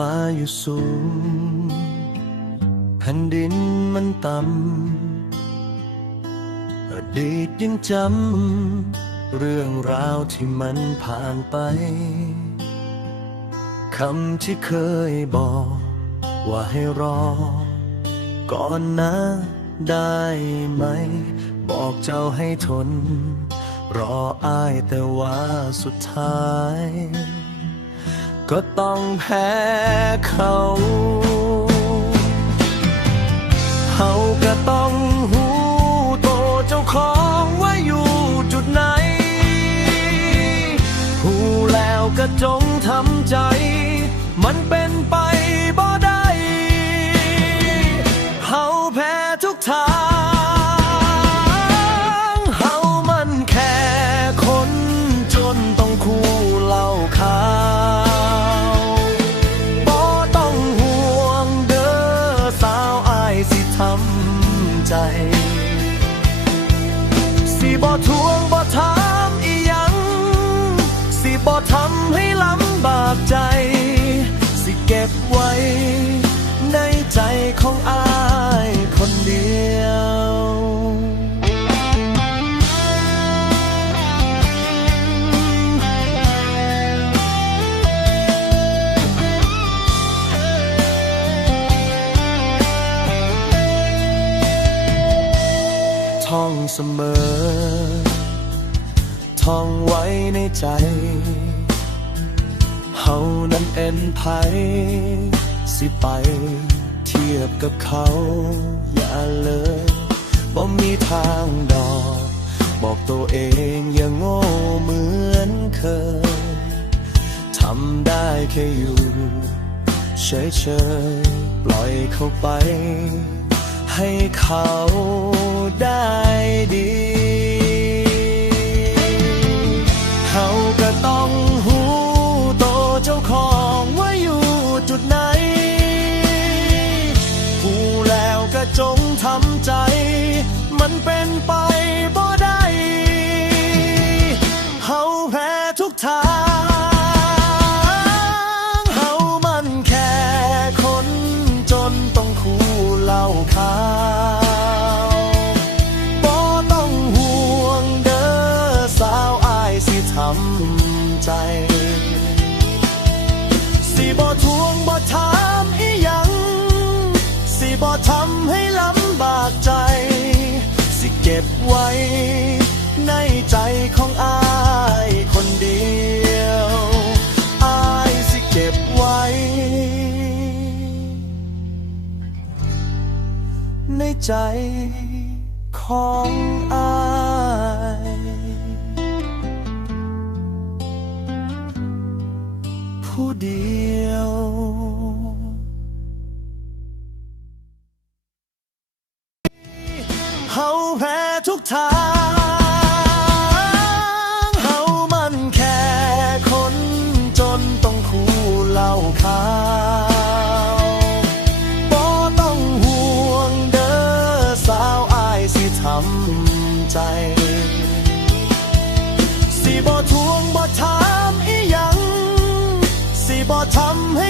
ฟ้าอยู่สูง แผ่นดินมันต่ำอดีตยังจำ เรื่องราวที่มันผ่านไป คำที่เคยบอก ว่าให้รอ ก่อนนะได้ไหม บอกเจ้าให้ทน รออ้ายแต่ว่าสุดท้าย ก็ต้องแพ้เขาเฮาก็ต้องหูโตเจ้าของว่าอยู่จุดไหน หูแล้วก็จงทำใจ มันเป็น สิบ่ทวง เสมอ ท่องไว้ในใจเฮานั้นเอ็นไผสิไป เทียบกับเขาอย่าเลยบ่มีทางดอก บอกตัวเองอย่างโง่เหมือนเคยทำได้แค่อยู่เฉยๆปล่อยเขาไป ให้เขาได้ ดีเขาก็ต้องหูโตเจ้าของว่าอยู่จุดไหนผู้แล้วก็จงทำใจ มันเป็นไปบ่ได้เฮาแพ้ทุกทางเฮามันแค่คนจนต้องคู่เล่าขา สิทำใจ สิบ่ทวงบ่ถามอีหยัง สิบ่ทำให้ลำบากใจ สิเก็บไว้ ในใจของอายคนเดียวอายสิเก็บไว้ ในใจของอาย ผู้เดียวขาแพ้ทุกทางเขามันแค่คนจนต้องคู่เล่าขาวบ่ต้องห่วงเด้อสาวอายสิทำใจ สิบ่ทวงบ่ท ทำใ